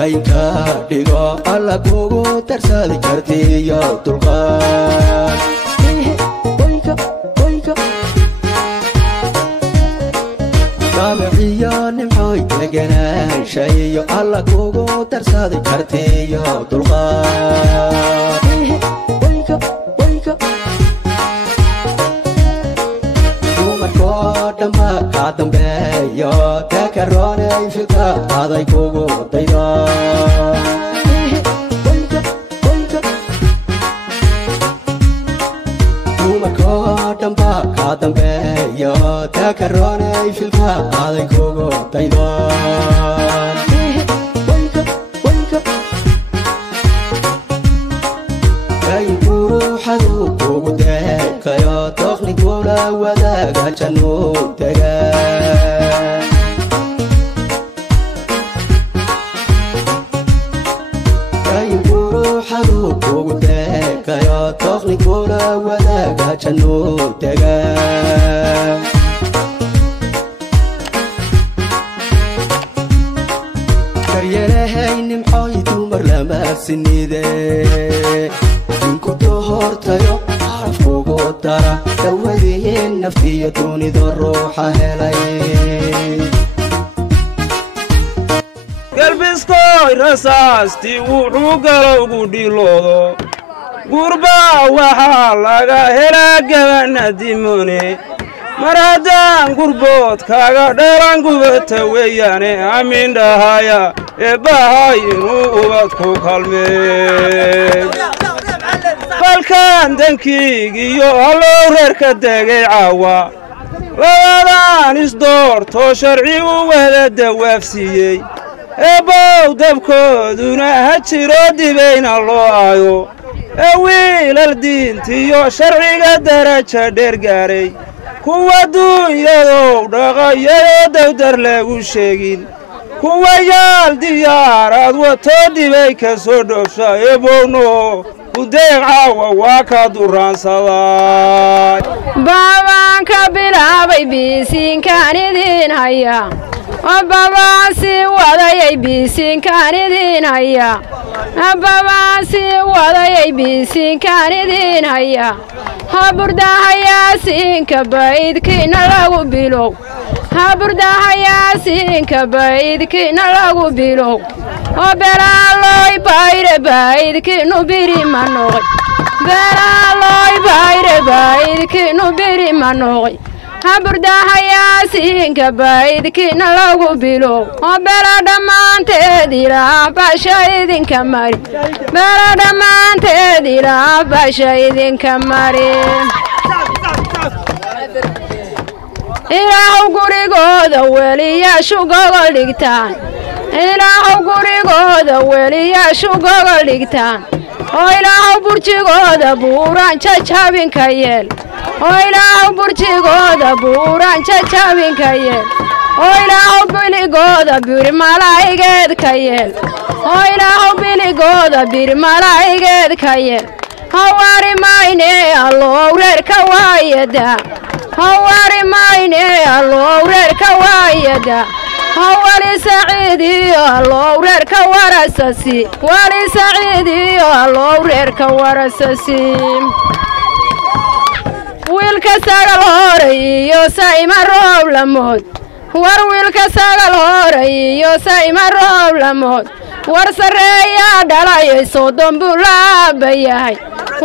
daynka dhigo alla kugu darsadi kartiyo dulqaad daamiciyo nimcooy deganaanshayo alla kugu darsadi kartiyo dulqaad dumarkoo dhanba kaa dambeeyo takaroonay filka aday kugu daydo dumarkoo dhanba kaa dambeeyo takaroonay filka aday kugu daydo ruuxadu kugu deeqayo doqnigula wadaaga jannuu degaa ruuxadu kugu deeqayo doqnigula wadaaga jannuu degaa karyalahay nimcooy dumar lama sinide hortayo araf kugu dara dawadeen naftiyo dunidu ruuxa helay galbiskoy rasaastii wuxuu galowgu dhiloodo gurba waxaa laga helaa gabana dimone mar haddaan gurbood kaaga dhalan gubata weeyaane amiin dhahaya eebbahay inuu ubadku kalmeey balkan dankiygiyo hallow reerka degay caawa labadaan isdoortoo sharcigu wada dawaafsiiyey eebbow dabkooduna ha jiro dibayna loo aayo ee wiilal diintiyo sharciga daraja dheer gaaray kuwa dunyadow dhaqayayoo dawdar lagu sheegin kuwa yaal diyaaraad watoo dibay ka soo dhoofsha eebbowno udeeq caawa waa ka duraansaday baabaan ka bilaabay biisiinkaan idiin haya babaan sii wadayay biisiinkaan idiin haya babaan sii wadayay biisiinkaan idiin haya haburdahayaasiinka baydkiina lagu bilow haburdahayaasiinka baydkiina lagu bilow oo belaalooy bayre baydkiinu biri ma noqoy belaalooy bayre baydkiinu biri ma noqoy haburdahayaasiinka baydkiina lagu bilow oo bela dhammaanteed ilaah basha idinka mari bela dhammaanteed ilaah basha idinka mari ilaahu gurigooda weliyaashu gogol dhigtaan ilaahu gurigooda weliyaashu gogol dhigtaan oo ilaahu burjigooda buuraan jajabinka yeel oo ilaahu burjigooda buuraan jajabinka yeel oo ilaahu biligooda bir malaa'igeed ka yeel oo ilaahu biligooda bir malaa'igeed ka yeel hawari mayne allow reerka waayada hawari mayne allow reerka waayada hawali saciidiyo allow reerka warasasi wali saciidiyo allow reerka warasasi wiilka sagal horay iyo sayma roob lamood war wiilka sagal horay iyo sayma roob lamood war sareeyaa dhalayay soddon buu laabayahay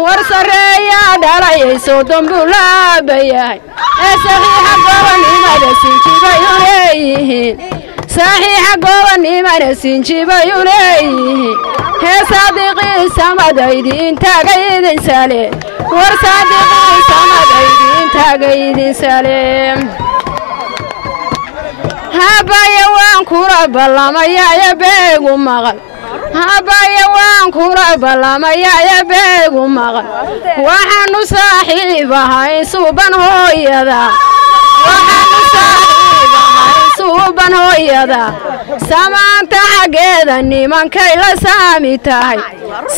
war sareeyaa dhalayay soddon buu laabayahay ee saxiixa gobonnimada sinjibayu leeyihiin saxiixa gobonnimada sinjibayu leeyihiin hee saadiqii samadaydiin taagay idin saleen war saadiqii samadaydiin taagay idin saleen habaya waan kula ballamaya beegu maqal habaya waan kula ballamaya beegu maqal waxaanu saaxiib ahay suuban hooyada waxaanu saaxiib ahay suuban hooyada samaanta xaggeeda nimankay la saami tahay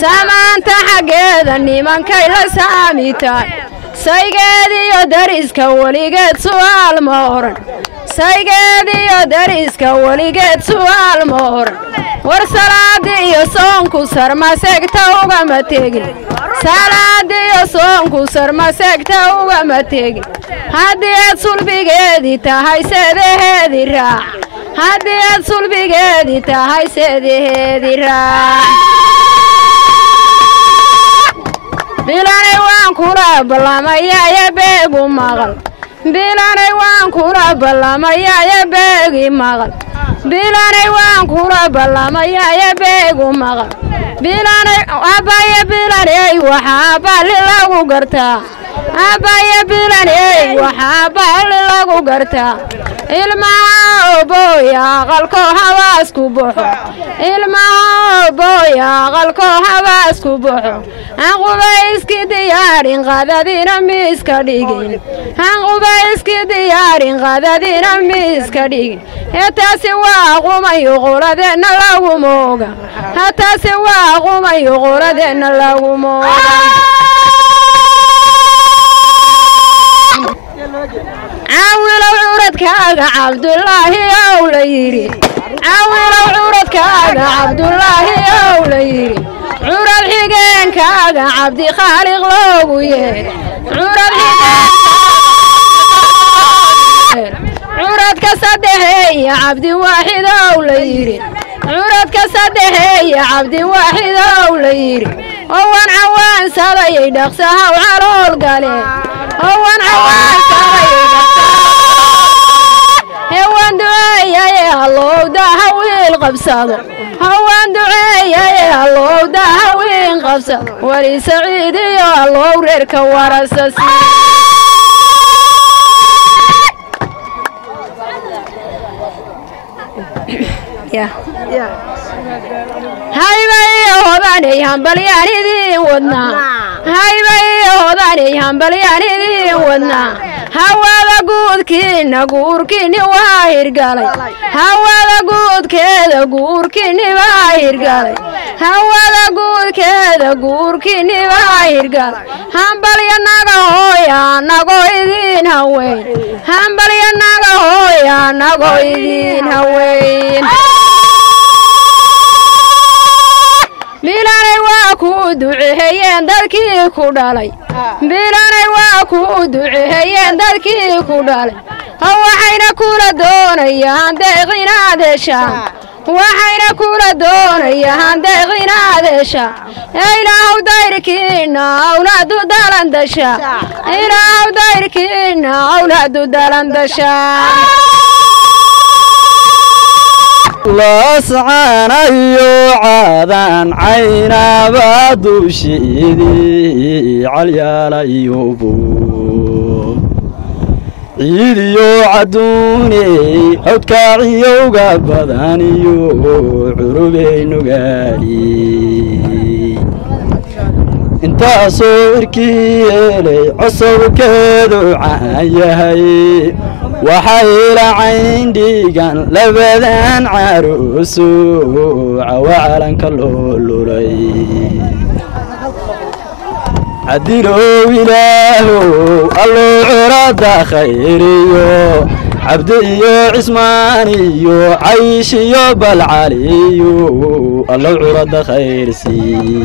samaanta xaggeeda nimankay la saami tahay saygeediyo dariska weligeed su'aal ma oran saygeediyo dariska weligeed su'aal ma oran war salaadiyo soonku sarmasegta ugama tegin salaadiyo soonku sarmasegta ugama tegin haddii aad sulbigeedii tahay seedaheedii raac haddii aad sulbigeedii tahay seedaheedii raac bilanay waan kula ballamaya beegu maqal bilanay waan kula ballamaya beegi maqal bilanay waan kula ballamaya beegu maqal bilanay abaya bilanay waxa bali lagu gartaa abaya bilanay waxa bali lagu gartaa ilmaha booya qalko hawaas ku buuxo ilmaha booya qalko hawaas ku buuxo anqubayski diyaarin qadadina miiska dhigin anqubayski diyaarin qadadina miiska dhigin taasi waa qumayo qoladeenna lagu mooga taasi waa qumayo qoladeenna lagu mooga عاولوا عورتكاga cabdullaahi ow la yiri عاولوا عورتكاga cabdullaahi ow la yiri curad xigeenkaaga cabdi khaaliq loogu yeedhay curad curadka saddexeeya cabdi waaxid ow la yiri curadka saddexeeya cabdi waaxid ow la yiri owan cawaansadayay dhaqsahaw calool galeen owan cawaansadayay هوان دعايا الله ده وين قبصه هوان دعايا الله ده وين قبصه ولي سعيد يا الله ورك ورسس يا هاي بي هوداني همبلياني دي ودنا هاي بي هوداني همبلياني دي ودنا هوادا guudkiina guurkiini waa hirgalay hawada guudkeeda guurkiini waa hirgalay hawada guudkeeda guurkiini waa hirgalay hambalya naga hooya nago idin haweyn hambalya naga hooya nago idin haweyn bilanay waa ku duceeyeen dadkii ku dhalay bilanay waa ku duceeyeen dadkii ku dhalay waxayna kula doonayaan deeqinaad heshaan waxayna kula doonayaan deeqinaad heshaan ilaahu dayrkiina awlaadu dalan dasha ilaahu dayrkiina awlaadu dalan dasha لا سعانا يوعدان عينا بادوشيدي عليا لا يوبو عيدي يوعدوني عدكاعي يوغابداني عروبي نغالي انتا صوركي لي عصوكيدو عايهي وحيل عندي كان لبدان عروسو عوالن كلولولي عدلو إلهو الله عراد خيريو عبديو عثمانيو عيشيو بالعليو الله عراد خير سي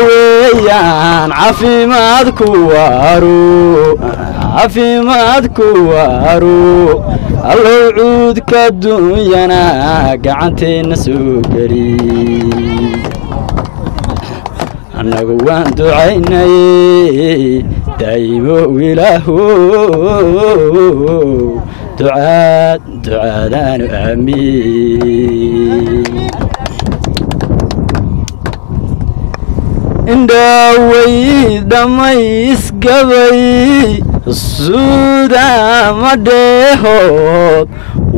ويوضعويان عفيمات كوارو عفيمات كوارو الله عود كدنيانا قعنتين سوقري أنا قوان دعيني دايمو إلهو دعاء آمين indhawey dhammays gabay suuda madheehood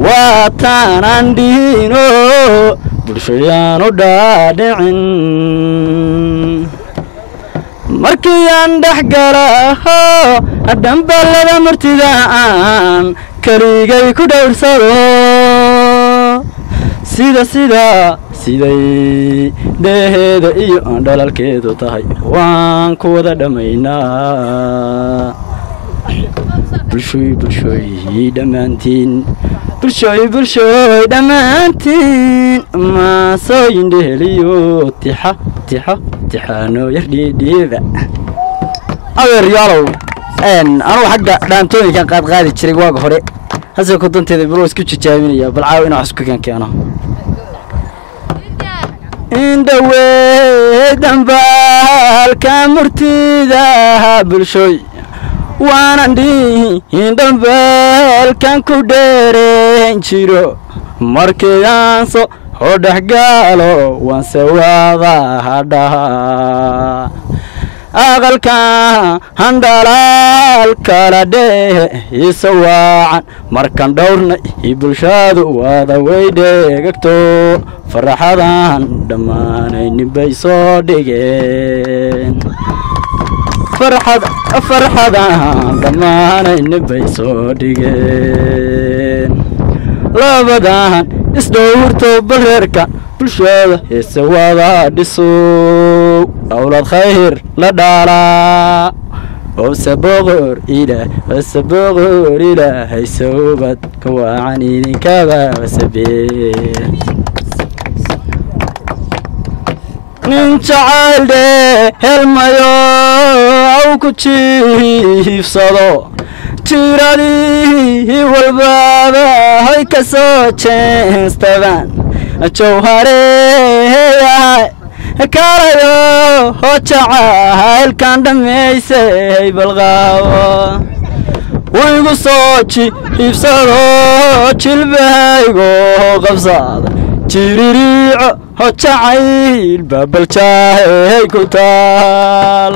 waa taanaan dhihino bulshayaanu dhaadhicin markii aan dhex galaho dhamballada martida aan kaligay ku dhowrsado siday dheeheeda iyo dhalalkeedu tahay waan ku wada dhammaynaa bulshooy dhammaantiin maasooyin dheheliyo tixaano yar dhiidhiiba adeeryaalow anugu xagga dhaantooyinkan qaadqaadi jiray waaga hore hase ku danteeda bal isku jijaabinaya bal caaw inaan isku keeno indhawey dambaalka murtida bulshooy waanan dhihin dhambeelkan ku dheerayn jiro markiiaanso oo dhexgaalo waanse waada hadhaha aqalka handhalaal kala dheh isa waacan markan dhowrnay bulshadu waada way dheegagto farxadan dhammaanaynin bay soo dhigeen farxadan dhammaanaynin bay soo dhigeen labadan isdhowrto balreerka bulshada heese wada dhiso awlad khayr la dhalaa ose boqor ilaahay sawbad ka waacan idinkaba wasabee nin jacayl helmayo aw ku jiifsado jiradii walbaaba hay ka soo jeestadan jawhareeyahay kalayo oo jacaylkan dhammaysay balqaabo waygu soo jiifsado jilbahaygo qabsada jiririico oo jacayl baabaljahay ku taal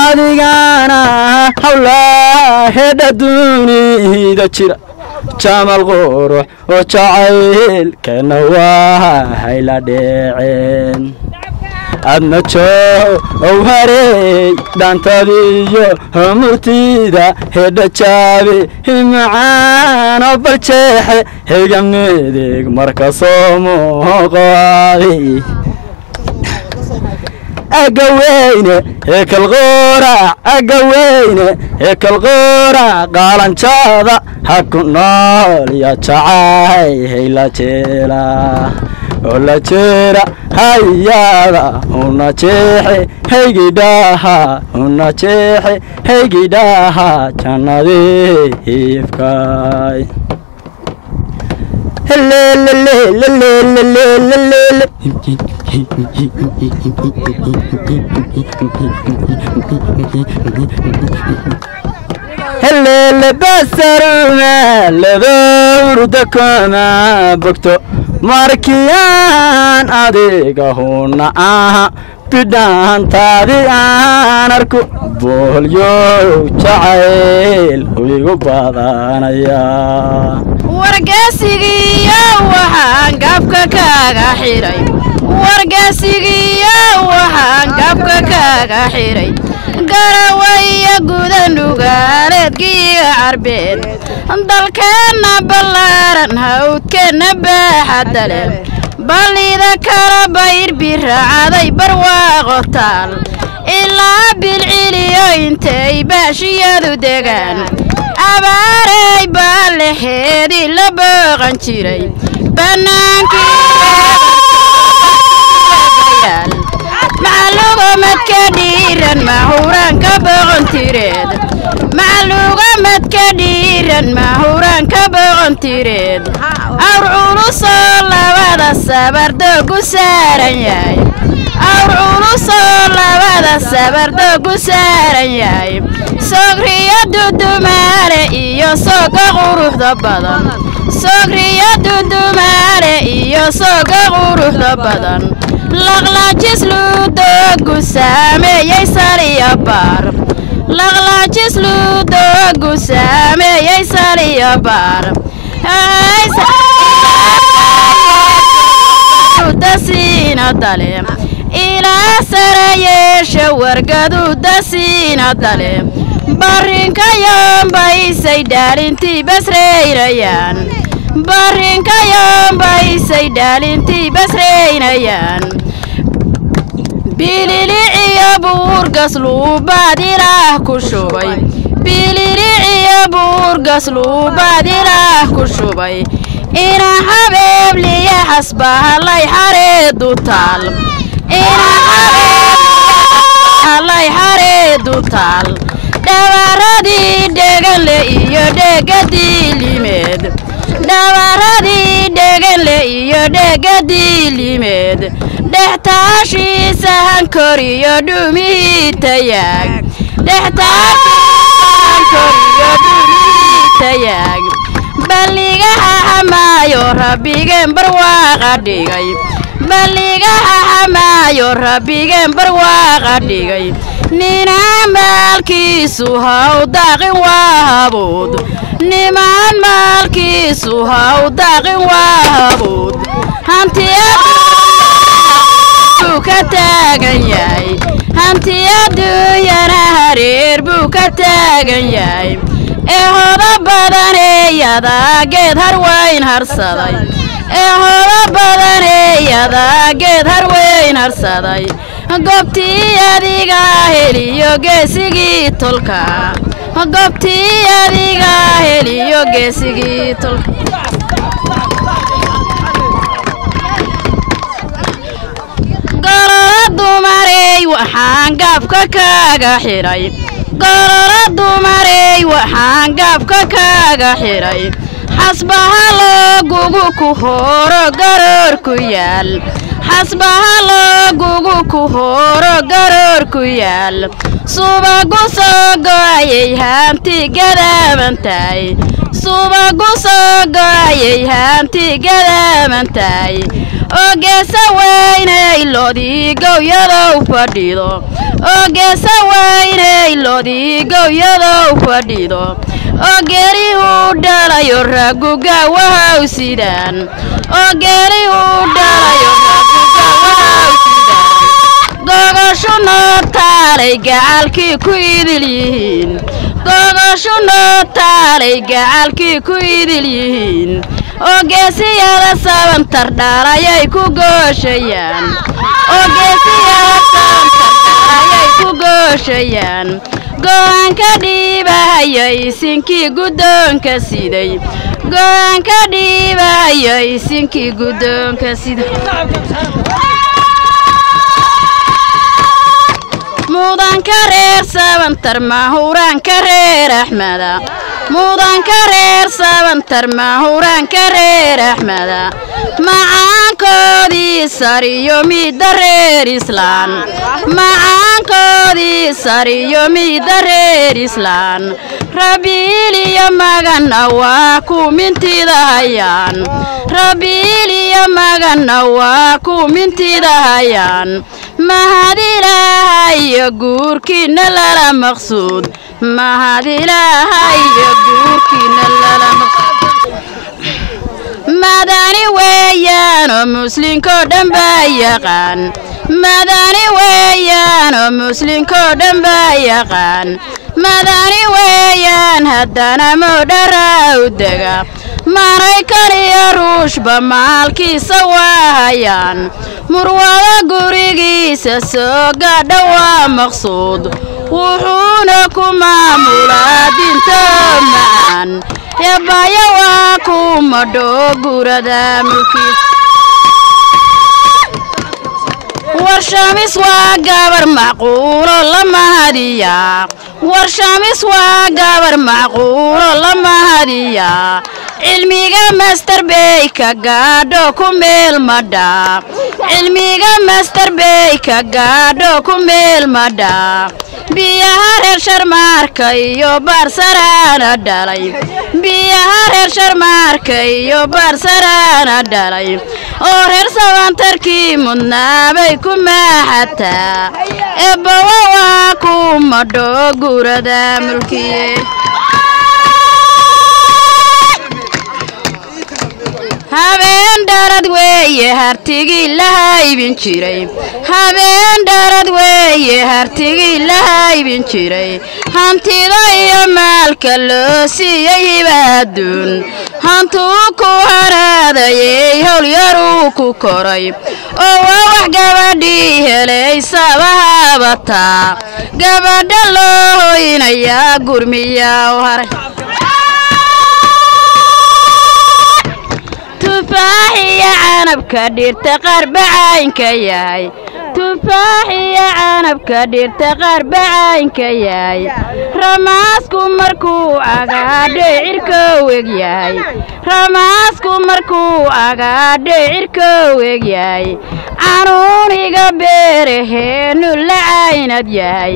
adigana hawlaheedha dunida jira jamal qurux oo jacaylkana waa hayla dheeceen adna jow hareey dhaantadiyo murtida heedha jaabi macaan oo baljeexe hegamneedig marka soo muuqaadi agaweyne ekalqoorac qaalanjaada ha ku nool ya jacay hayla jeela oo la jeera hayaada una jeexe haygidhaha jannadiifkay helele basaruma labawrda kama bogto markiyaan adiga huna aha bidhaantaadi aan arko boolyow jacayl igu badanaya wargeysigiyo waxaan gabka kaaga xiray garawaya gudan dhugaaleedkiiyo carbeed dalkeenna ballaaran hawdkeenna baaxadda leh ballida kala bayr biraacaday barwaaqo taal ilaa bilciliyo intay baashiyadu degaan abaarey baa laheedii la booqan jiray bannaankii macluugamadka dhiiran mahuraanka boqontireed awr culusoo labada sabardoogu saaran yahay sogriyo dudumaale iyo sooga quruxda badan laqlaajis luudoogu saameeyey saliya baar dasiina dale ilaa sara yeesha wargaduuda siina dale barrinkayoombaysay dhaalintii basreynayaan bililiciyo buurgas luubaad ilaah ku shubay bililici iyo buurgaslu baad ilaah ku shubay ina habeeb liya xasbahalay xareedu taal ina habeeb xareedu taal dhawaradii dheganle iyo dhegadii limeed dhawaradii dheganle iyo dhegadii limeed dhextaashiisa hankor iyo dhumihii tayaag dhextaashiisa hankor iyo dhumihii tayaag balligaha xamaayo rabbigeen barwaaqa dhigay balligaha xamaayo rabbigeen barwaaqa dhigay ninaan maalkiisu haw daaqin waa habuud nimaan maalkiisu haw daaqin waa habuud hantiyadu ka taagan yahay hantiyaduuyana hareer buu ka taagan yahay ee hoda badaneeyada geed harweyn harsaday ee hoda badaneeyada geed harweyn harsaday goobtii adiga heliyo geesigii tolka goobtii adiga heliyo geesigii tolka gololo dumarey waxaan gaabka kaaga xiray gololo dumarey waxaan gaabka kaaga xiray xasbaha loogugu ku horo garoor ku yaal xasbaha loogugu ku horo garoor ku yaal subagu soo go'ayay hanti gadaabantahay subagu soo go'ayay hanti gadaabantahay oo geesa weynay loodii gowyadou fadhido oo geesa weynay loodii gowyadou fadhido oo geeri uu dhalayo ragguga wahaw sidaan oo geeri uu dhalayo ragguga wahaw sidaan gogoshu noo taalay gacalkii ku idil yihiin gogoshu noo taalay gacalkii ku idil yihiin oo geesiyada sabantar dhalayay ku gooshayaan oo geesiyada sabantar dhalayay ku gooshayaan go'aanka dhiibahaya isinkii guddoonka siday go'aanka dhiibahaya isinkii guddoonka siday mudanka reer sabantar mahuraanka reer axmeda mudanka reer sabantar mahuraanka reer axmeda macaankoodii sariyo midda reer islaan macaankoodii sariyo midda reer islaan rabiiliyo magana waa ku mintidahayaan rabiiliyo magana waa ku mintidahayaan mahad ilaahayo guurkiina lala maqsuud mahad ilaahayo guurkiina lala maqsuud madani weeyaanoo muslinkoo dhan baa yaqaan madani weeyaanoo muslinkoo dhan baa yaqaan madani weeyaan haddana moodharaa u dega maraykan iyo ruushba maalkiisa waa hayaan murwada gurigiisa soo gaadha waa maqsuud wuxuuna ku maamulaa dinto macaan eebaya waa ku madho gurada mulkiisa warshamis waa gabar macquulo lama hadiyaa warshamis waa gabar macquulo lama hadiyaa cilmiga master bay ka gaadho ku meel madha cilmiga master bay ka gaadho ku meel madha biyaha reer sharmaarka iyo baarsaraana dhalay biyaha reer sharmaarka iyo baarsaraana dhalay oo reer sabantarkii mudnaabay ku maaxataa eebbawa waa ku madho gurada mulkiye habeen dharad weeye hartigii la haybin jiray habeen dharad weeye hartigii la haybin jiray hantida iyo maalka loo siiyey hibaaduun hantuu ku haraadayey howl yaruu ku koray oo waa wax gabadhii helaysaba haabataa gabadha loo hoynayaa gurmiyaa u haray tufaaxiya canabka dhirta qarbacaynka yahay tufaaxiya canabka dhirta qarbacaynka yahay ramaasku markuu agaadhe cirkow eg yahay ramaasku markuu agaadhe cirkow eg yahay canuuniga beeraheenu la caynad yahay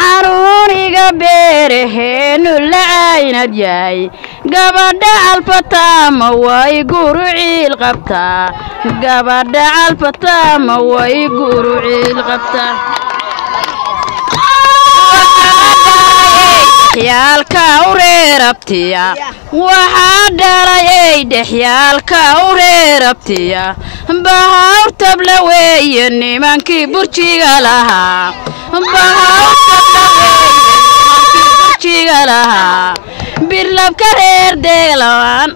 canuuniga beeraheenu la caynad yahay gabadha alfataama way guruciil qabtaa gabadha alfataama way guruciil qabtaa dhexyaalka u reerabtiya waxaa dhalayay dhexyaalka u reerabtiya bahawrtabla weeye nimankii burjiga lahaa bahawrtabla weeye nimankii burjiga lahaa birlabka reer deeglawaan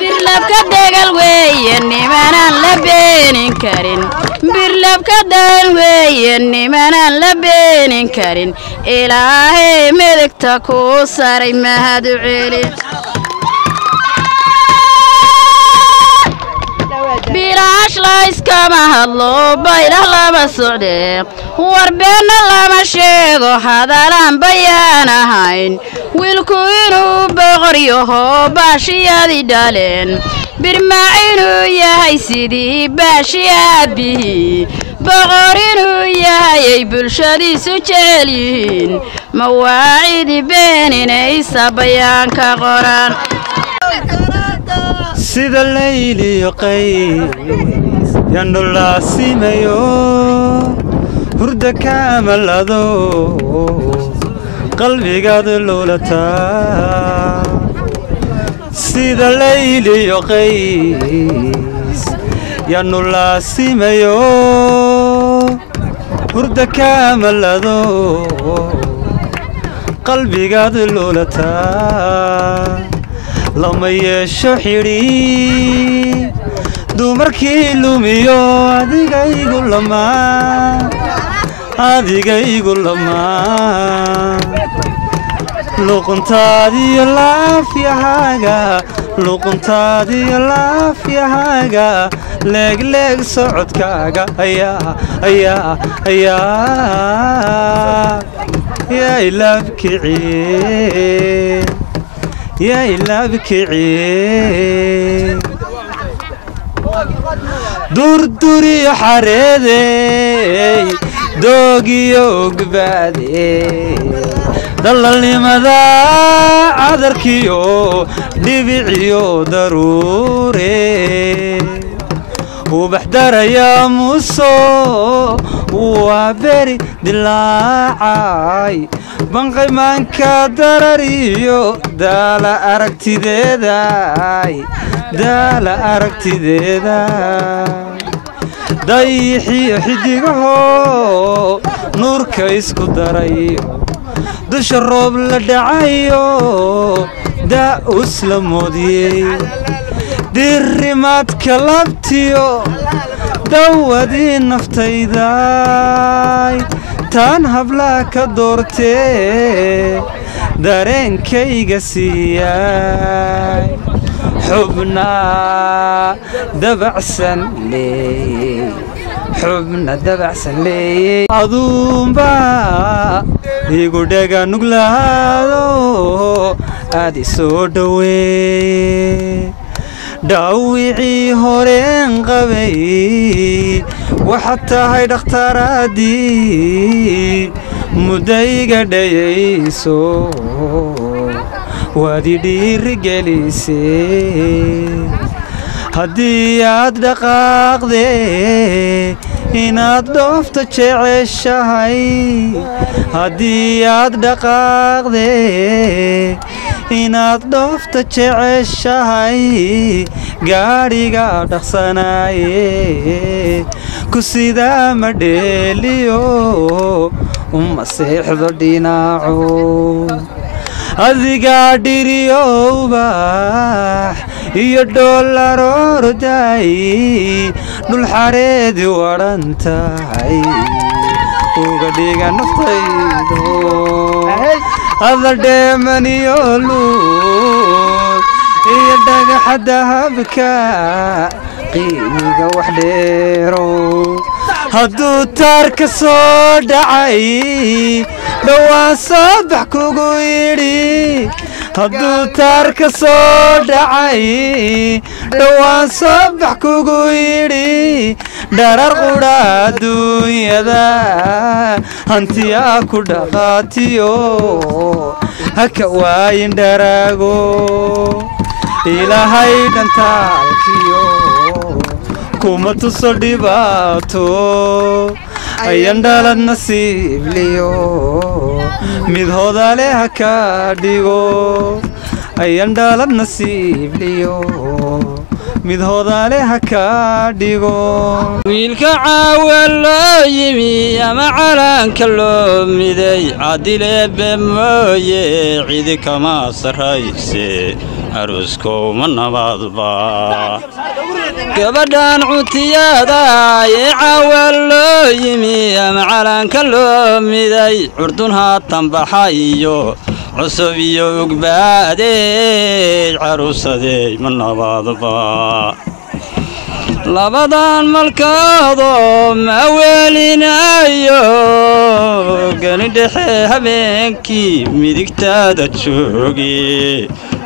birlabka degal weeye nimanaan la beenin karin birlabka degal weeye nimanaan la beenin karin ilaahay midigta kuu saray mahad u celi bilaash la iskama hadlo baylah lama socdee warbeenna lama sheego hadalaan bayaan ahayn wiilku inuu boqor yaho baashiyadii dhaleen birmaac inuu yahay sidii baashi aabbihii boqor inuu yahay ay bulshadiisu jecel yihiin mawaacidi beeninaysa bayaanka qoran sida layliyo qays yanu laasimayo hurda kaamalado qalbigaada loolataa sida layliyo qays yanu laasimayo hurda kaamalado qalbigaada loolataa lama yeesho xidhi dumarkii lumiyo adigaygu lamaa luquntaadiyo laafyahaaga leegleeg socodkaaga ayaa ilaabkiciye durduriyo xareedey doogiyo ogbaadey dalalnimada cadarkiyo dhibiciyo daruure ubaxdaraya muso waa beri dilaacay banqaymaanka darariyo daala aragtideeda dayixiyo xidigaho nuurka isku darayo dusha roob la dhacayo daa'us la moodiyey dirrimaadka labtiyo dawadii naftayday taan hablaa ka doortee dareenkayga siiyay xubna dabacsan leeyey aduunba igu dhega nuglaado aad i soo dhowee dhaawicii horeen qabay waxaad tahay dhakhtaraadii muddayga dhayayso waad i dhiirigelisee haddii aad dhaqaaqdee inaad dhoofta jeceshahay haddii aad dhaqaaqdee inaad dhoofta jeceshahay gaadhiga dhaqsanaaye ku sidaa ma dheeliyo uma seexdo dhinaco adigaa dhiriyowbax iyo dhoolaroorday dhul xareedi wadhan tahay uga dhiga naftaydo ada dheemaniyo luug iyo dhagaxa dahabka qiimiga wax dheero hadduu taarka soo dhacay dhowaan soobax kugu yidhi hadduu taarka soo dhacay dhowaan soobax kugu yidhi dharar qudha adduunyada hantiyaa ku dhaqaatiyo haka waayin dharaago ilaahay dhantaalkiyo kuma tuso dhibaato ayan dhalad nasiibliyo mid hodale ha ka dhigo ayan dhalad nasiibliyo mid hodale ha ka dhigo wiilka caawa loo yimi ama calaanka loo miday cadileebe mooye cidi kama sarrayse aruskow ma nabadba gabadhan cutiyada ee caawa loo yimi ama calaanka loo miday curdun haatan baxayo cusub iyo ugbaadey caruusadey ma nabadba labadan malkaadoo ma weelinayo gani dhexe habeenkii midigtaada joogi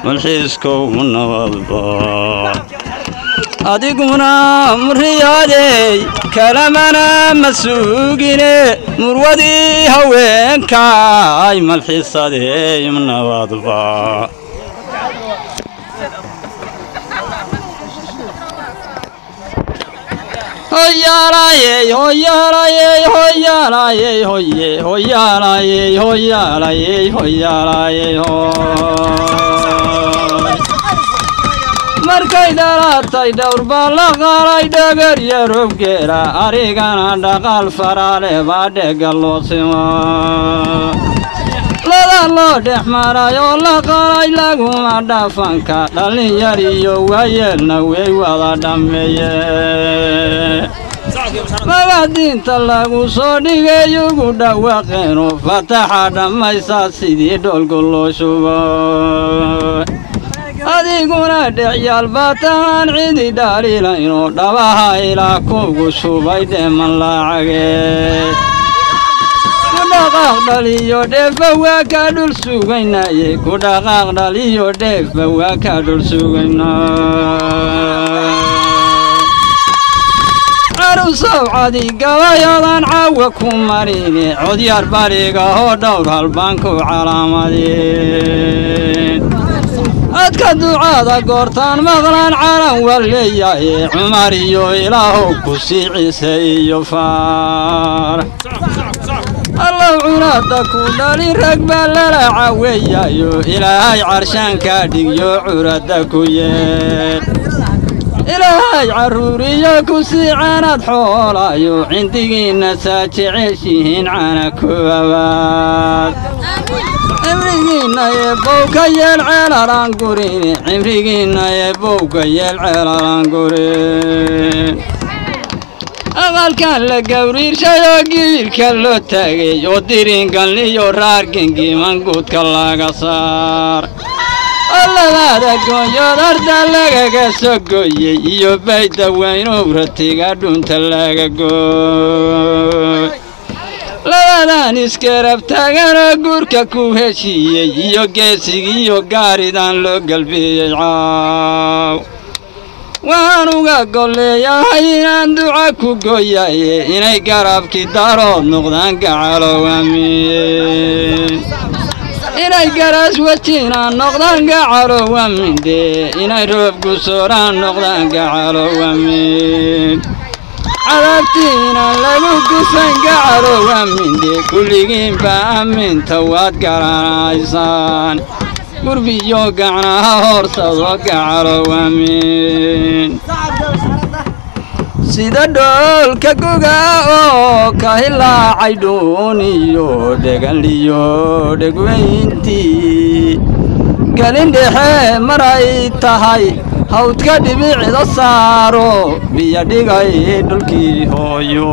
malxiiskow ma nabadba adiguna muriyadey kalamana ma sugine murwadii haweenkaay malxiisadey ma nabadba hoyaalayey hoyaalayey hoyaalayey hoye hoyaalayey hoyaalayey hoyaalayey markay dhalatay dhowr baa la qalay dhagar yarobgeela arigana dhaqaal faraale baa dhega loo simo lada loo dhex maray oo la qalay laguma dhafanka dhallinyar iyo waayeelna way wada dhammeeye magadiinta lagu soo dhigay ugu dhawaaqeenu fataxa dhammaysa sidii dhoolku loo shubo adiguna dhexyaal baatahan cidi dhaalilayno dhabaha ilaa kuugu shubay dheeman laacagee ku dhaqaaq dhaliyo dheefba waa kaa dhul sugaynaye ku dhaqaaq dhaliyo dheefba waa kaa dhul sugaynaa carusow cadi gabayadan caawa ku marine codyar bariga oo dhowr halbaan ku calaamadeen adka ducaada goortaan maqlaan calan waleeyaye cumar iyo ilaahow ku sii ciise iyo faar allow cunaada ku dhali rag baa lala caweeyayo ilaahay carshaanka dhigyo curadda ku yeel ilaahay carruuriyo ku sii caanaad xoolayo cindigiinna saa jeceshihiin cana ku abaad cimrigiinna ee bowka yeel ceelalaan gurin cimrigiinna ee bowka yeel ceelalaan gurin aqalkan la gawriirshayoo gibilka loo taagay oo diringalniyo raargengiman guudka laga saar alladaada gooyood arda lagaga soo gooyey iyo bayda weynow ratiga dhunta laga gooy labadan iskarab taaganoo guurka ku heshiiyey iyo geesigiiyo gaaridan loo galbiyey caaw waan uga golleeyahay inaan duca ku gooyaye inay garabkii darood noqdaan gacalow amiin inay garas wajinaan noqdaan gacalow aminde inay roob gusooraan noqdaan gacalow amiin cadabtiinaan lagu gusan gacalow aminde kulligiinba aaminta waad garanaysaan gurbiyo gacnaha horsado gacalo waamin sida dhoolka goga oo ka hilaacay dhuuniyo dheganliyo dhegweyntii galin dhexe maray tahay hawdka dhibicda saaro biyo dhigay dhulkii hooyo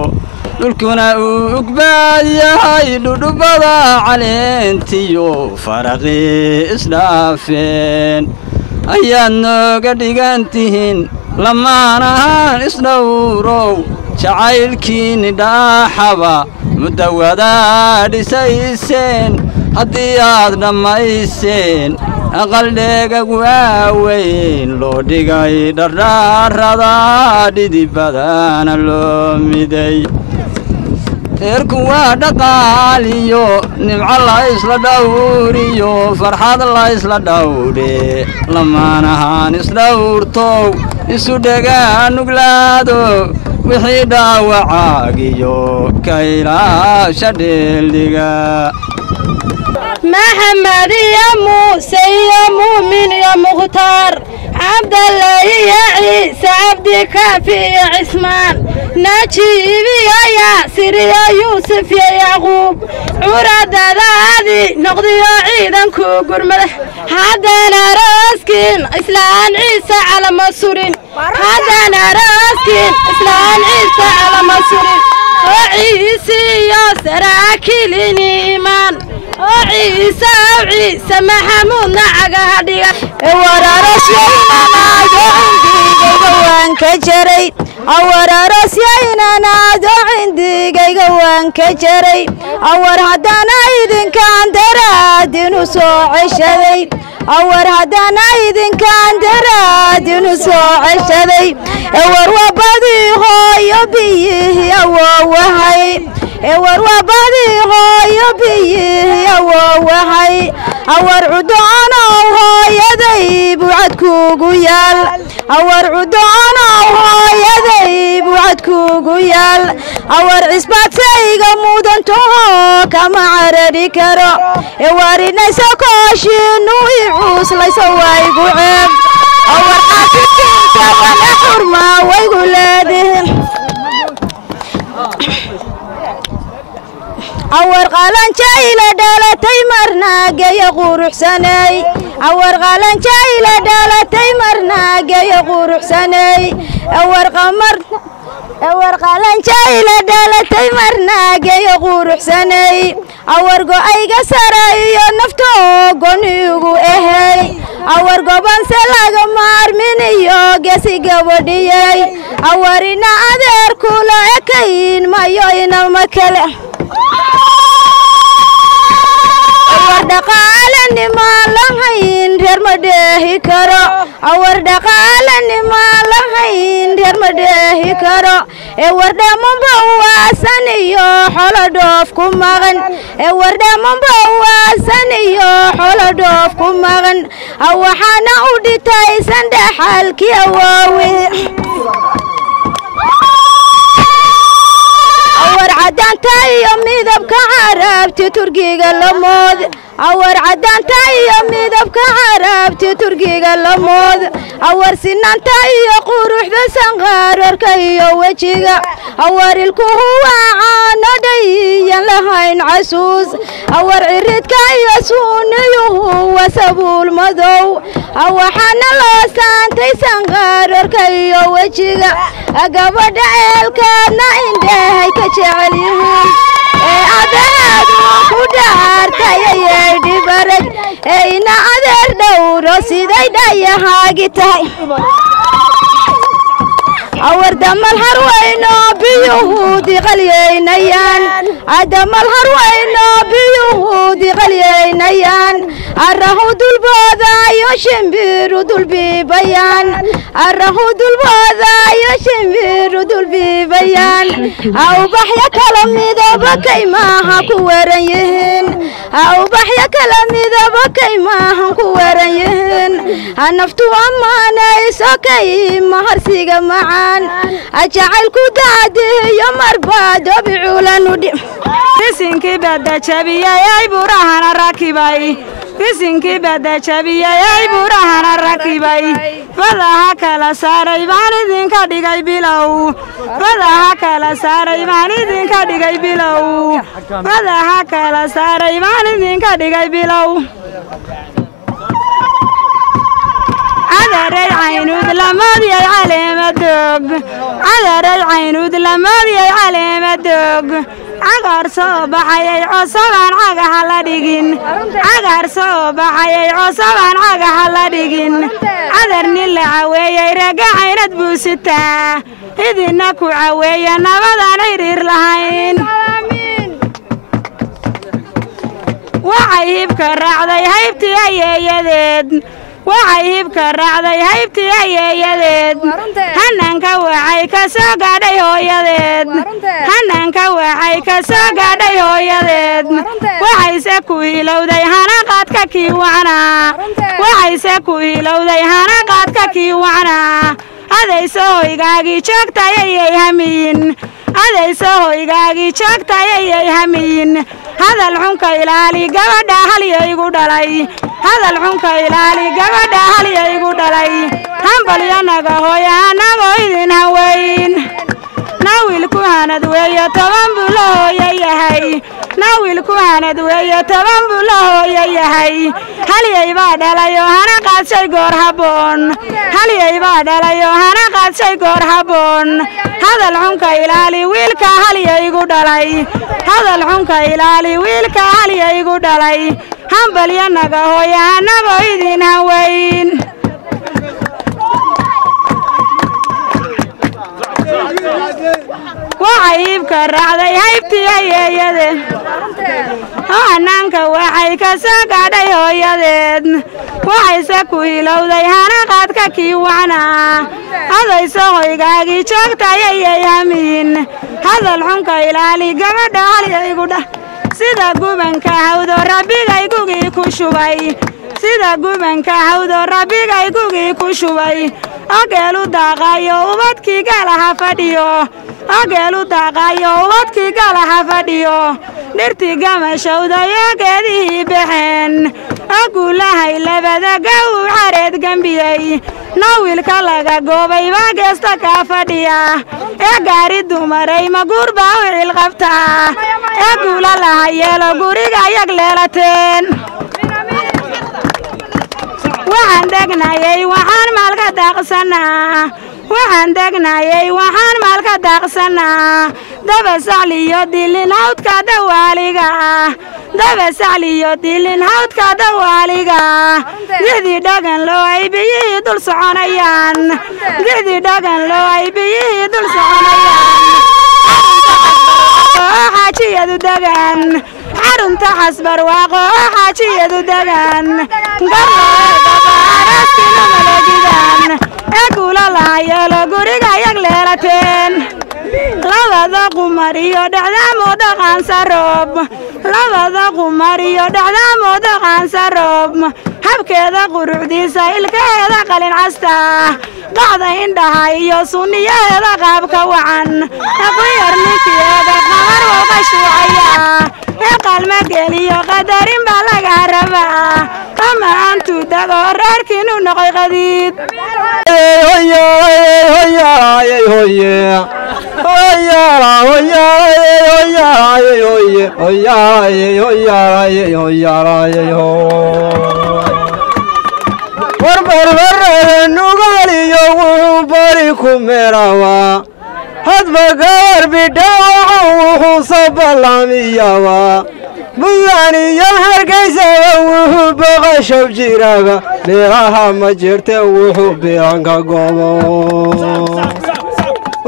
dhulkuna uu ugbaad yahay dhudhubbada caleentiyo faraqii isdhaafeen ayaad nooga dhigan tihiin lamaanahaan isdhowrow jacaylkiinni dhaaxaba muddo wadaa dhisayseen haddii aad dhammayseen aqal dheegag waaweyn loo dhigay dhardhaarada dhidibadana loo miday reerku waa dhaqaaliyo nimco la isla dhawriyo farxad la isla dhawre lamaanahaan isdhawrtow isu dhegaa nuglaado wixii dhaawacaagiyo ka ilaasha dheeldhiga محمد يا موسى يا مؤمن يا مختار عبد الله يا عيسى عبد كافي يا عثمان نجيب يا ياسر يا يوسف يا يعقوب عراد هذه نقضي يا عيدا كوكر ملح هذا انا راسكين اسلام عيسى على مسورين هذا انا راسكين اسلام عيسى على مسورين وعيسى يا سراكيل ايمان عيسى عيسى محمود نعقة هدية ورا رسينا نادو عندي جيجوان كجري ورا رسينا نادو عندي جيجوان كجري ور هدانا إذن كان دراد نسوع الشذي ور هدانا إذن كان دراد نسوع الشذي ور وبدي هاي بيه يا وهاي ور وبدي هاي بيه يا وهاي ور عدانا وهاي ذيب وعدكو قيال ور عدانا وهاي ذيب وعدكو قيال ور عصبات سيغا مودنتو كما عرري كرا ور نيسا كاشينو يعوس ليسواي قعب ور عاكتين كوانا حرما ويقولادهم أور قالن شايلة دالتي مرنا جاي قروح سناي أور قالن شايلة دالتي مرنا جاي قروح سناي أور قالن شايلة دالتي مرنا جاي قروح سناي أور جو أي جسراي نفتو جنيو إهاي أور جو بنسلاج مار مني يو جسي جودياي أورنا أدر كولا أكين ما يوينا مكلا أور دقالني ما لهين دير مدهي كرا أور دقالني ما لهين دير مدهي كرا أور دمن بواسني يو حول دوف كمغن أور دمن بواسني يو حول دوف كمغن أو حنا أودي تايسن دحالك يا واوي أور عدان تاي ميدبك عربتي ترقيق اللمود أور عدان تاي ميدبك عربتي ترقيق اللمود أور سنان تاي قروح بسنغار وركي وجيغا أور الكهوة عانا دي لهين عسوس أور عريد كاي سوني هو سبو المضو أو حنا لوسان تاي سنغار وركي وجيغا أقبض عيلكنا عنده كجعليهم أبهد وكدار تاي دبرج أين أدر دور سيدي داي هاجي تاي أور دم الهروين بيهودي غليين أيان دم الهروين بيهودي غليين أيان الرهود الباذا يشمبر دول ببيان الرهود الباذا يشمبر دول ببيان أو بحيا كلام إذا بكي ما كوريهن أو بحيا كلام إذا بكي ما كوريهن النفتو أمانة سكي مهرسيق معان أجعل كدادي يا مرباد بعولا ندم bisinkii badda jabiyay burahana rakibay bisinkii badda jabiyay burahana rakibay fadaha kala saaray baan idinka dhigay bilow fadaha kala saaray baan idinka dhigay bilow fadaha kala saaray baan idinka dhigay bilow عذر العينود لماذا علم الدق عذر العينود لماذا علم الدق عقر صباحي عصبان عقا حلادقين عقر صباحي عصبان عقا حلادقين عذر نيل عوية رقا عينت بوستا إذنكو عوية نبضان عرير لهين وعيبك الرعضي هيبتي يدد وعيبك الرعضي هيبتي يدد هنانك وعي كسو قادي هو يدد هنانك وعي كسو قادي هو يدد وعي سكوي لو دي هانا قادك كي وعنا وعي سكوي لو دي هانا قادك كي وعنا هذا سوي قاقي شوكتا يي همين هذا سوي قاقي شوكتا يي همين هذا العنك إلالي قبدا هل يقول لي هذا العنك إلالي قبدا هل يقول لي هم بليانا قهويا نمويدين هوين ناويل كوهانا دوية طبان بلو يهي ناويل كوهانا دوية طبان بلو يهي هل يباد ليو هانا قاد شي قور هبون هل يباد ليو هانا قاد شي قور هبون هذا العنك إلالي ويلك هل يقول لي هذا العنك إلالي ويلك هل يقول لي هم بليانا قهويا نمويدين هوين وعيبك الرعضي هيبتي يدد هنانك وعي كسو قادي هو يدد وعي سكوي لو دي هانا قادك كي وعنا هذا يسوي قاقي شوكتا يي يمين هذا العنك إلالي قمد علي يقول سيدا قوبنك هودو ربيك يقوغي كشوبي سيدا قوبنك هودو ربيك يقوغي كشوبي أقلو داقايو وبدكي قالها فديو أقلو داقايو وبدكي قالها فديو نرتي قام شودا يقدي بحن أقول لها إلا بدا قو عريد قنبيي ناويل كالاغا قوبي باقستك فديا إقاري دومري مقوربا وعلغفتا أقول لها يلو قريقا يقليلتين waxaan degnaayay waxaan maalka daaqsanaa waxaan degnaayay waxaan maalka daaqsanaa daba sacliyo dilin hawdka dawaaliga daba sacliyo dilin hawdka dawaaliga dixdii dhagan loo ay biyihii dul soconayaan dixdii dhagan loo ay biyihii dul soconayaan xaajiyadu degan xarunta xasbar waaqo xaajiyadu degan garoogabaaraskina malegidan ee kula lahayeelo guriga yag leelateen labada qumar iyo dhexdaamooda qaansarob labada qumar iyo dhexdaamooda qaansarob habkeeda quruxdiisa ilkaheeda qalin casta qacda indhaha iyo sunniyaheeda qaabka wacan aqoyar ninkeeda qamar wooga shuucaya ee qalma geliyo qadarin baa laga rabaa ama aantu dago reerkiinu noqoy qadiid warbarbarada nugaliyo wuxuu bari ku meerawa hadba gabar bidhaaca wuxuu sabalamiyawa bugaaniyo hargeysaga wuxuu boqoshow jiraga beeraha ma jirte wuxuu biranka gobo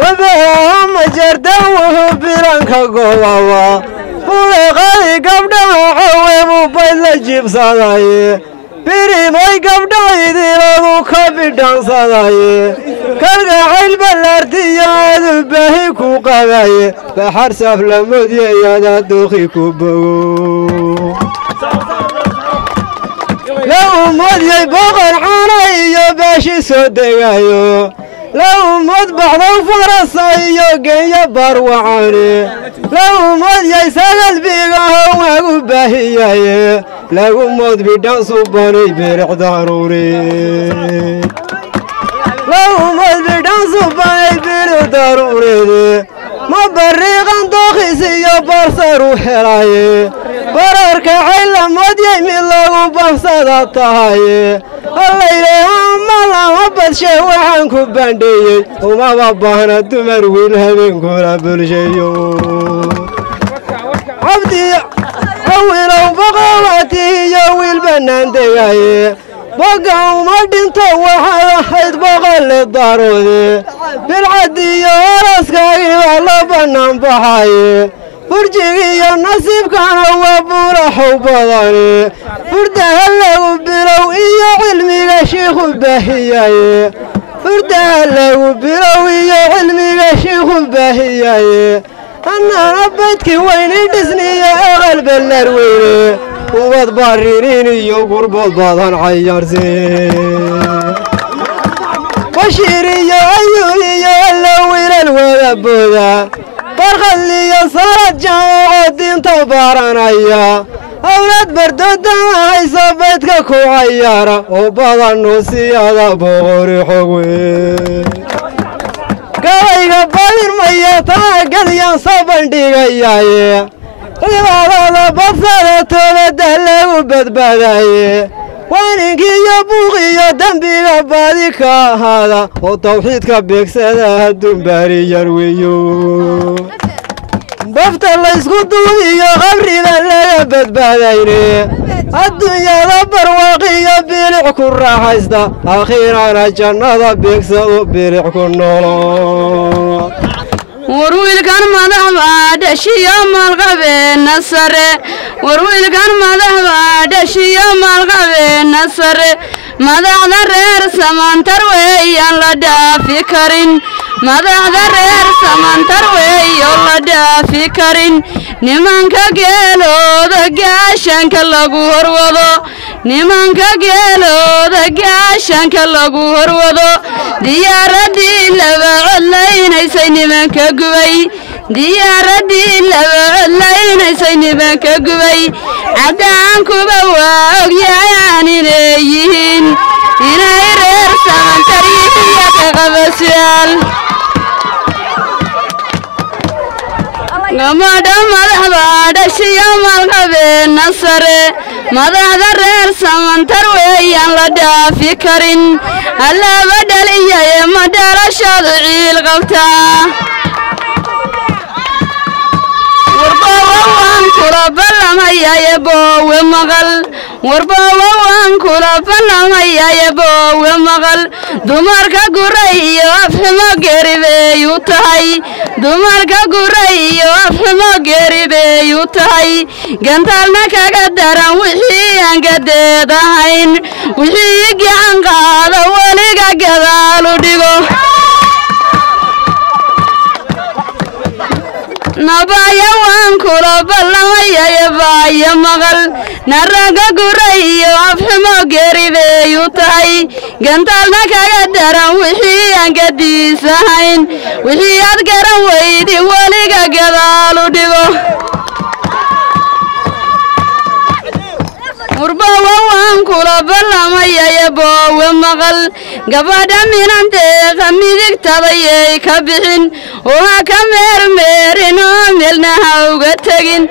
wabeeraha ma jirte wuxuu biranka gobawa buleqadi gabdhaha cawebuu bayd la jiibsadaye birimay gabdhaydiladu ka bidhansadaye kalgacayl ballaartiyo aadu baahi ku qabaye baxar saflamoodyayaada duuqi ku bogo la umodyay boqor cana iyo baashi soo degayo la umod baxdow farasa iyo geeyo barwacane la umodyay sagal biga lagu baahiyaye lagu mood bidhan subanay bilic daruuri lagu mood bidhan subanay bilic daruureede ma bariiqan dookhisiyo barsaru helaye bararka caylamoodiyay mid lagu bahsada tahaye hallayleama lama badshe waxaan ku bandheeyey umaba baahna dumar wiil habeenkuna bulsheeyo cabdi cawilow baqawatihiyo wiil bannaan degaye boga uma dhinto waxaad ahayd boqolle daroode bilcadiyo araskaagii baa la bannaan baxaye burjigiiyo nasiibkana waa buuraxow badane burdaha lagu bilow iyo cilmiga shiikhu baahiyaye burdaha lagu bilow iyo cilmiga shiikhu baahiyaye annana baydkii weyni dhisniyo aqal bellaar weyne ubad baririin iyo gurbood badan cayaarsin bashiir iyo ayuun iyo alla wiilal wadabooda barqadliyo sarad jaamacoo diinta baaranaya awlaad bardoodama hayso baydka ku cayaara oo badanoo siyada boqori xogwe gabayga badirmaya taagadyan soo bandhigayaye cibaadada badsada toobadda lagu badbaadaye waaninkiiyo buuqiyo dembiga baadi ka ahaada oo tawxiidka beegsada hadduun baari yar weeyo bafta laysku duubiyo qabriba laga badbaadayne adduunyada barwaaqiyo bilic ku raaxaysta akhiirana jannada beegsado bilic ku noolo warwiilkan madax baa dhashiyo maalqabeena sare warwiilkan madax baa dhashiyo maalqabeena sare madaxda reer samantar weeyaan la dhaafi karin madaxda reer samantar weeyo la dhaafi karin nimanka geelooda gaashanka lagu horwado nimanka geelooda gaashanka lagu horwado diyaaradii laba codlaynaysay nimanka gubay diyaaradii laba codlaynaysay nimanka gubay caddaankuba waa ogyayaan inay yihiin inay reer samantar iyo ka qabasyaal gamadha madax baa dhashiyo maalqabeena sare madaxda reer samantar weeyaan la dhaafi karin allaaba dhaliyaye ma dhalashadu ciil qabtaa warbawa waan kula ballamayaye boowe maqal warbawa waan kula ballamayaye boowe maqal dumarka guray iyo afximo geeribeeyu tahay dumarka guray iyo afximo geeribeeyu tahay gantaalna kaga daran wixii aan gadeed ahayn wixii gacan qaada weliga gadaalu dhigo nabaya waan kula ballamayaye baaya maqal naraga guray iyo afximo geeribeeyu tahay gantaalna kaga daran wixii aan gadiis ahayn wixii aad garan weydi weliga gadaalu dhigo warbawa waan kula ballamayaye boowe maqal gabadha minandeeqa midigtadayay ka bixin oo ha ka meermeerin oo meelna ha uga tegin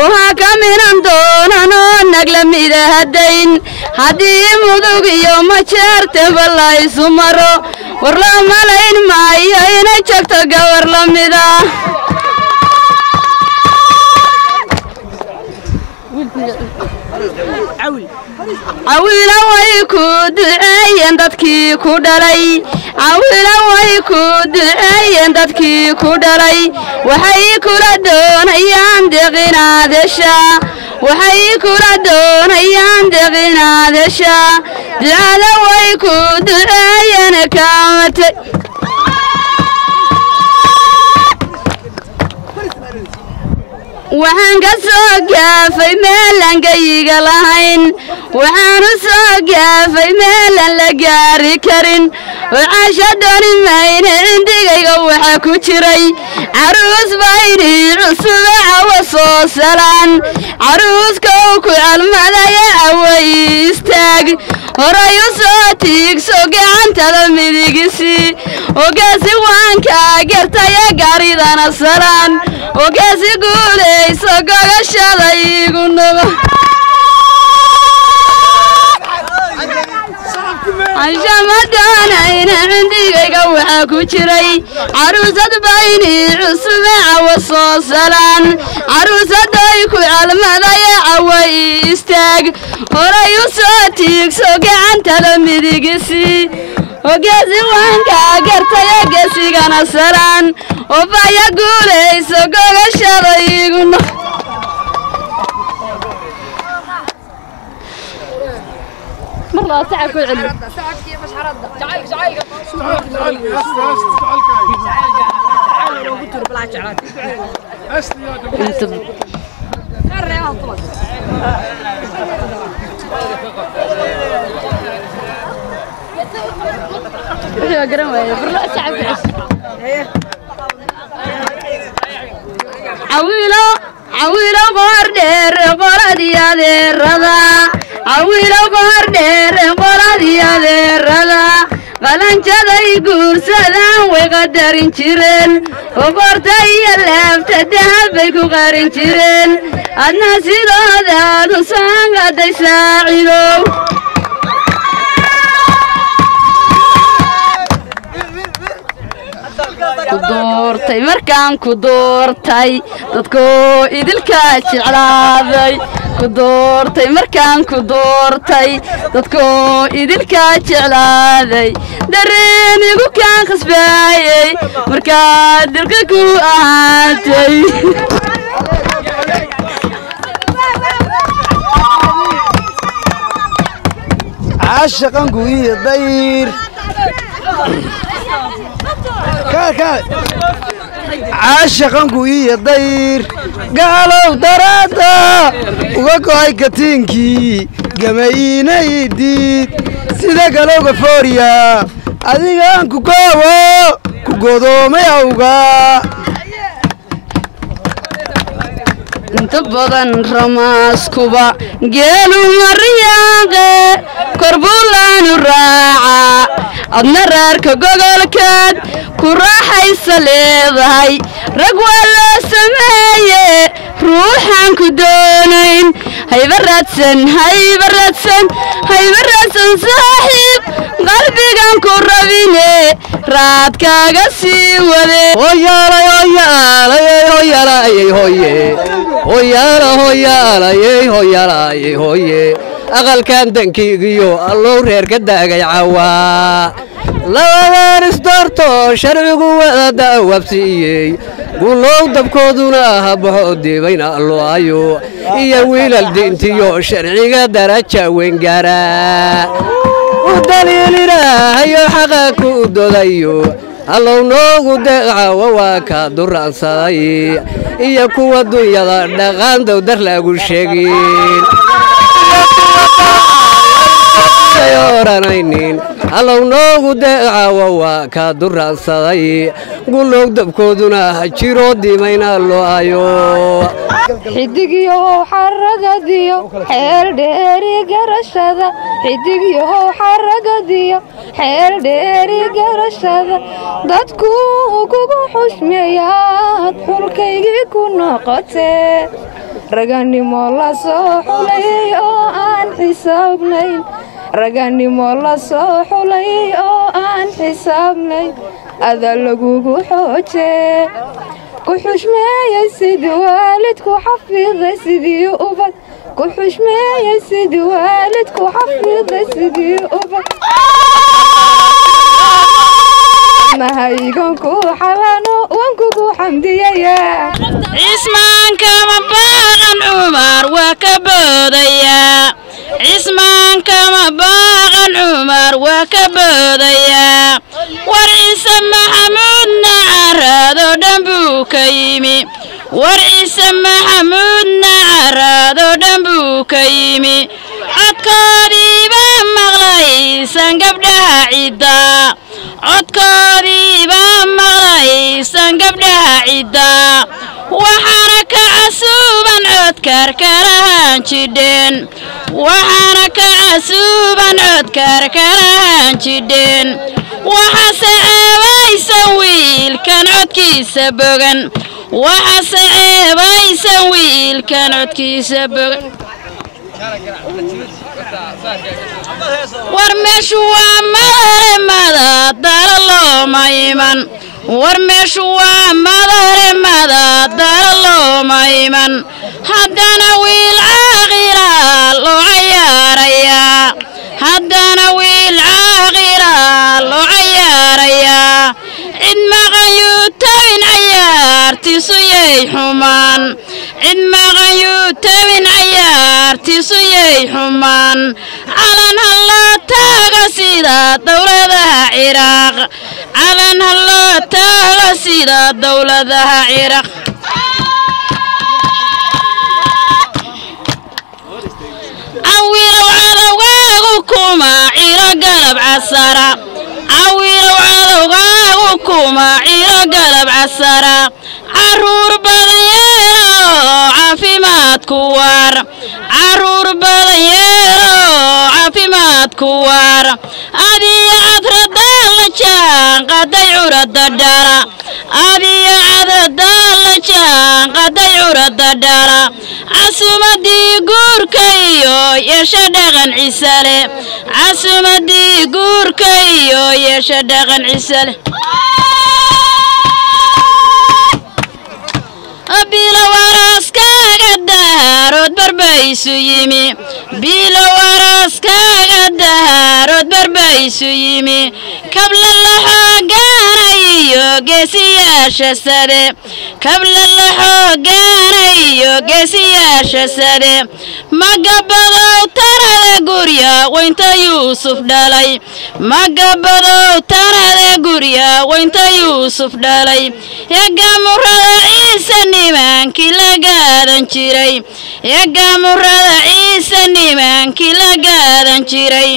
oo ha ka minan doonan oo nagla midahadayn haddii mudug iyo majeerteba laysu maro war loo malayn maayo inay jogto gabar la mida cawila way ku duceeyeen dadkii ku dhalay cawila way ku duceeyeen dadkii ku dhalay waxay kula doonayaan deqinaadesha waxay kula doonayaan deqinaadesha ducada way ku duceeyeen kaamate waxaan ka soo gaafay meelaan gayiga lahayn waxaan u soo gaafay meelaan la gaari karin waxaasha dooni mayne cindigayga waxa ku jiray caruus bayni cusube cawo soo salaan caruuska uu ku calmadaya caway istaag horay u soo tiigso gacantada midigisi ogaasi waan kaa gartaya garidana salaan ogaasi guulayso gogashada igu nugo anshamadonayna cindigayga waxaa ku jiray caruusad bayni cusube cawo soo salaan caruusaday ku calmadaya caway istaag horay u soo tiigso gacantada midigisi ogaasi waan kaa gartaya geesigana salaan obaya guulayso gogashada igu nugo مرة تعب كل علم عويلو قردير قردي هذه الرضا عويلو قردير قردي هذه الرضا قلنجدا يقول سلام ويقدرين جيرين وقرتي اللفت الدهب بيكو قارين جيرين الناس هذا نصان قد يساعدوا كدورتي مركان كدورتي dadku idilka jeclaaday كدورتي مركان كدورتي dadku idilka jeclaaday dareemigu kan khasbaayay markaa dilka ku ahaatay عاشقان قوي الضير عاشقان قوي الضير قالوا درادا وقاي كتينكي جمعينا يديد سيدا قالوا قفوريا أذيقان كوكاو كوكودو ميوغا انت بدن رماسكوبا قالوا مرياقي كربولان الراعة أدنا رارك قوغل كاد كراحي سليضهي رقوة لا سماية روحان كدونين هاي براتسن هاي براتسن هاي براتسن صاحب قلبي كان كربيني راتك قسي وذي هويالا هويالا هويالا هويالا هويالا هويالا هويالا أقل كان دنكيجيو الله رير كداك يعوا لا نسترتو شربوا ودا وبسي قولوا دبكودنا هبودي بين الله أيو يا ويل الدينتيو شرعي درجة وينجرا ودليلنا هيو حقك ودليو الله نوغو دعا وواكا دران صاي يا كوا الدنيا دغان دو درلاقو الشيقين يورانين الله نوغو دعا وواكا دران صاي قولوا دبكودنا هجيرو ديمين الله ايو حدقيو حرقديو حيل ديري قرشدا حدقيو حرقديو حيل ديري قرشدا dadku kugu xushmeeyaad xulkaygi ku noqotee raganimo la soo xulay oo aan xisaabnayn raganimo la soo xulay oo aan xisaabnayn ada lagugu xoojee ku xushmeeyay sidii waalidku xafiday sidii ubad ku xushmeeyay sidii waalidku xafiday sidii ubad mahayganku xalano wankugu xamdiyaya cismaanka ma baaqan cumar waa ka boodaya cismaanka ma baaqan cumar waa ka boodaya war ciise maxamuudna caraado dhan buu ka yimi warciise maxamuudna caraado dhanbuu ka yimi codkoodiibaa maqlaysan gabdhaha cidda codkoodiibaa maqlaysan gabdhaha cidda waxaana ka casuuban codkarkarahan jidheen waxaana ka casuuban codkarkarahan jidheen waxaase ceebaysan wiilkan codkiisa bogan waxaase ceebaysan wiilkan codkiisa bogan war meeshu waa madare madadala looma iman war meeshu waa madare madadala looma iman haddana wiil caaqila loo cayaarayaa haddana wiil caaqila loo cayaarayaa cid maqanyuu tabin cayaartiisu yay xumaan cid maqanyuu tabin cayaartiisu yay xumaan calan halloo taago sida dowladaha ciraaq calan halloo taago sida dowladaha ciraaq cawiilow cadowgaagu kuma ciro galab casara cawiilow cadowgaagu kuma ciro galab casara caruur badan yeelo caafimaad ku waar caruur badan yeelo caafimaad ku waar adiyo cadradaa la jaan qaday curada dhala adiyo cadradaa la jaan qaday curada dhala casumadii guurka iyo yeesha dhaqan cisale casumadii guurka iyo yeesha dhaqan cisale bilo waraaskaaga daharood barbaysu yimi bilo waraaskaaga daharood barbaysu yimi kabla la xoogaanayo geesiyaasha sade kabla la xoogaanayo geesiyaasha sade magabadow tanada gurya waynta yuusuf dhalay magabadow tanada gurya waynta yuusuf dhalay yagamurada ciise nimankii la gaadan jiray yagamurada ciise nimankii la gaadan jiray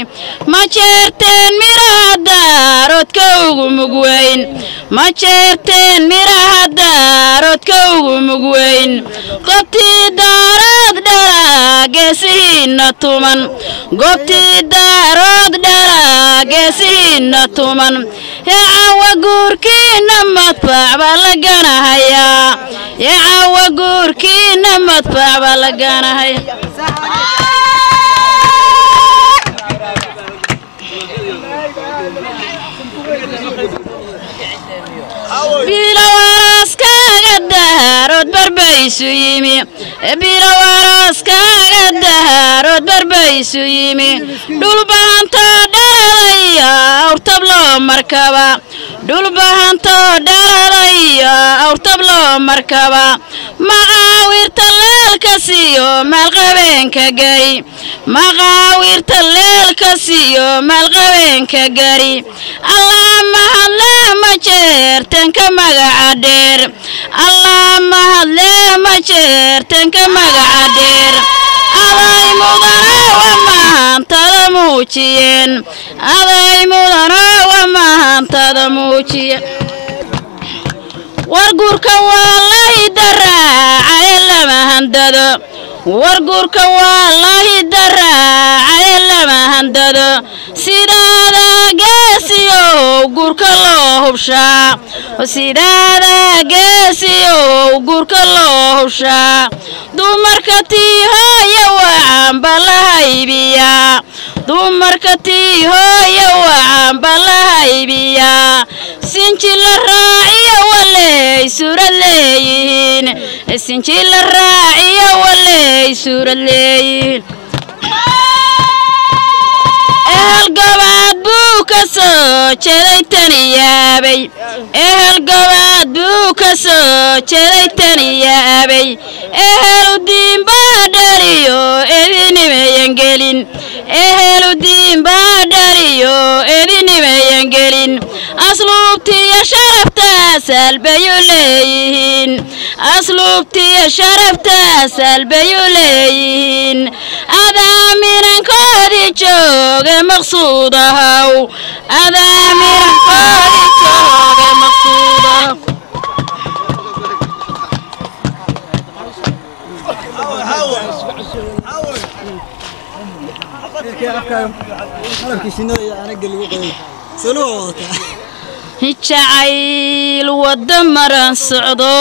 ma jeerteen miraha daaroodka ugu mugweyn ma jeerteen miraha daaroodka ugu mugweyn goobtii daarood dhalaa geesihiinna tuman goobtii daarood dhalaa geesihiinna tuman cawa guurkiina madfac baa la ganahayaa cawa guurkiina madfac baa la ganahaya bilo waraaskaaga daharood barbaysu yimi bilo waraaskaaga daharood barbaysu yimi dhulbahantoo dhaladaya awrtab loo markaba dhulbahantoo dhaladaya awrtab loo markaba maqaawirta leelka siiyo maalqabeenka gari maqaawirta leelka siiyo maalqabeenka gari allah mahadle ma jeerteen ka magaca dheer allah mahadle ma jeerteen ka magaca dheer aday mudana wa mahantada muujiyeen aday mudana wa mahantada muujiyeen wargurka waa la hidaraacaye lama handado wargurka waa la hidaraacaye lama handado sidaada geesiyow gurka loo hubshaa sidaada geesiyow gurka loo hubshaa dumarka tii hooya wacanba la haybiyaa dumarka tii hooya wacanba la haybiyaa sinji la raaciyo waley suurad leeyihiin sinji la raaciyo waley suurad leeyihiin ehel gabaad buu ka soo jeeday tani yaabay ehel gabaad buu ka soo jeeday tani yaabay ehelu diin baa dhaliyo edinimayan gelin ehelu diin baa dhaliyo edinimayan gelin asluubtiyo sharaftaas albayu leeyihiin أسلوبتي شربتا سلبيولين أذا من كودي جوج مقصودها أذا من كودي جوج مقصودها jacayl wadamaran socdo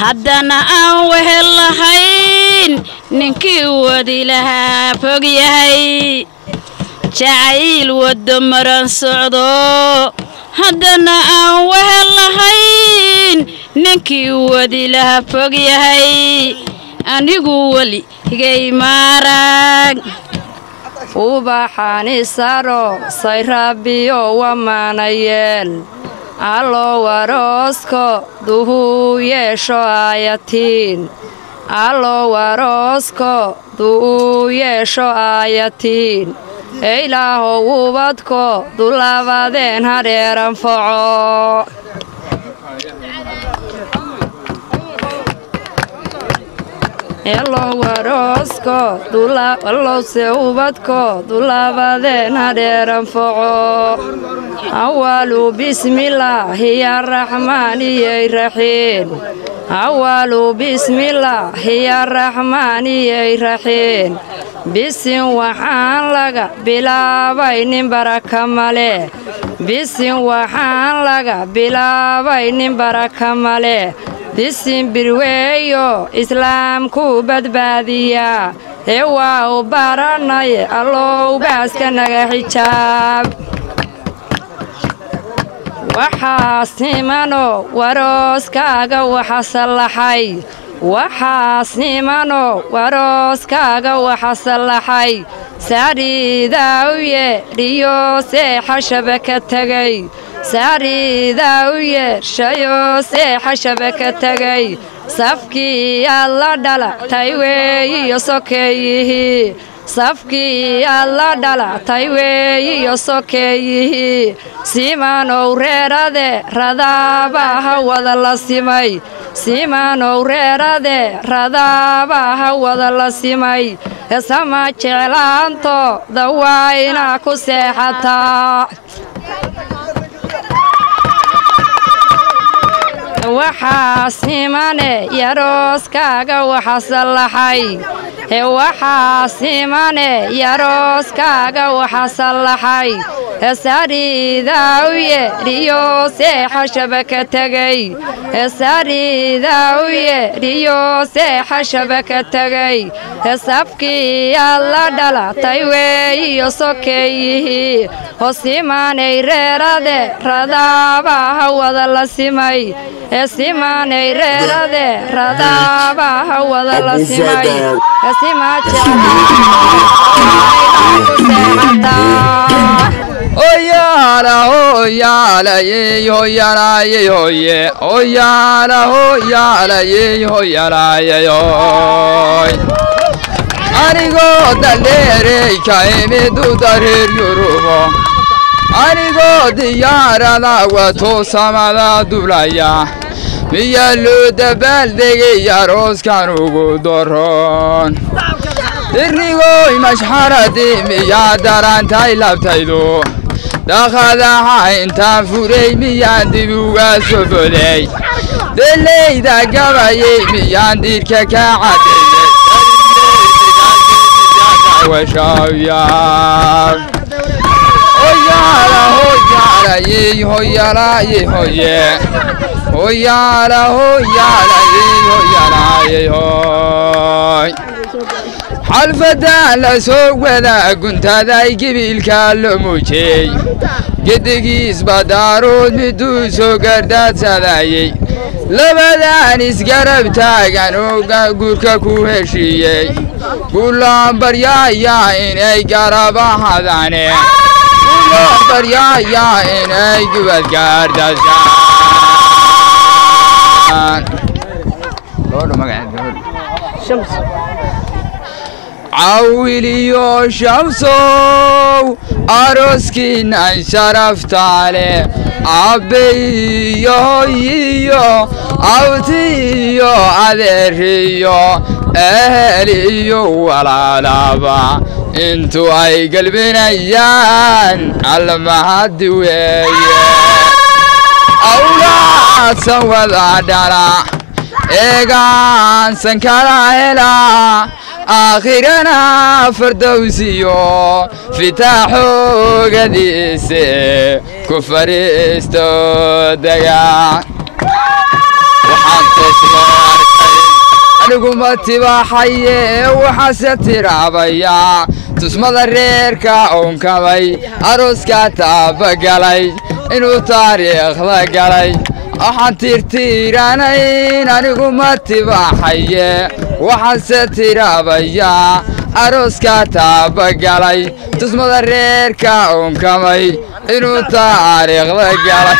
haddana aan wehel lahayn ninkii wadi lahaa fog yahay jacayl wadamaran socdo haddana aan wehel lahayn ninkii wadi lahaa fog yahay anigu weli higay maarag ubaxani saro sayrabiyo wamanayeel allo warosko duhu yeesho ayatiin allo warosko duhu yeesho ayatiin ilaaho ubadko dulabadeen hareeran foco Hello warosko dula allo se ubadko dulabadeen hareeran foco awalu bismillahi arrahmani rahim awalu bismillahi arrahmani rahim bisin waxaan laga bilaabay nin baraka male bisin waxaan laga bilaabay nin baraka male bisin birweeyo islaamku badbaadiya ee waa u baranay allow baaska naga xijaab waxaa simano warooskaaga waxa sallaxay waxaa simano warooskaaga waxa sallaxay saariidawye dhiyo seexa shabaka tagay saariidawye shayo seexa shabaka tagay safkii aad la dhalatay weeyiyo sokeeyihii safkii aad la dhalatay weeyiyo sokeeyihii simanow reerade radaabaha wada la simay simanow reerade radaabaha wada la simay esama jeclaanto dawayna ku seexataa waxaa simane yarooskaaga waxa sallaxay waxaa simane yarooskaaga waxa sallaxay saariidawye dhiyo seexa shabaka tagay saariidawye dhiyo seexa shabaka tagay safkii aad la dhalatay weeyiyo sokeeyihii hosimanay reerade radaabaha wada la simay simanay reerade radaabaha wada la simay Oyala oyala ye oyala ye oye oyala oyala ye oyala ye oy Anigo dalere kaime du darer yorubo Anigo diyarada wato samada dulaya Miyallu debeldegi yaroskan ugu doron Irnigoy mashharadi miyadaran taylabtaydu Dakhadaha intaan furey miyaan dib uga soo boday Delayda gabayey miyaan dirka ka cadeeyey Oyala oyala ye oyala ye oye Oyala oyala ye oyala ye oy Halfada la soo wada guntaday gibilka loo muujay Gedigiis badaarood miduu soo gardadsadayay labadan isgarab taagan oo guurka ku heshiiyey kulaan baryaaya inay garabahadane kulaan baryaaya inay gubad gaardasaan Shams عاوليو شمسو أروسكين شرفتالي abbeyo iyo awtiyo adeeriyo eheliyo walaalaba intu ay galbinayaan almahadi weeye awlaad sawada dhala eegaan sankala hela آخرنا فردوسيو فتاحو قديسي كفريستو دقا وحانتو سماركي أنا قمتي بحيه وحسيتي رابيا تسمى الريركا أونكبي أروسكا تابقالي إنو تاريخ لقالي waxaan tirtiiranayn anigu ma tibaxaye waxaan se tirabayaa arooska taabagalay tusmada reerka unkamay inuu taariikhda galay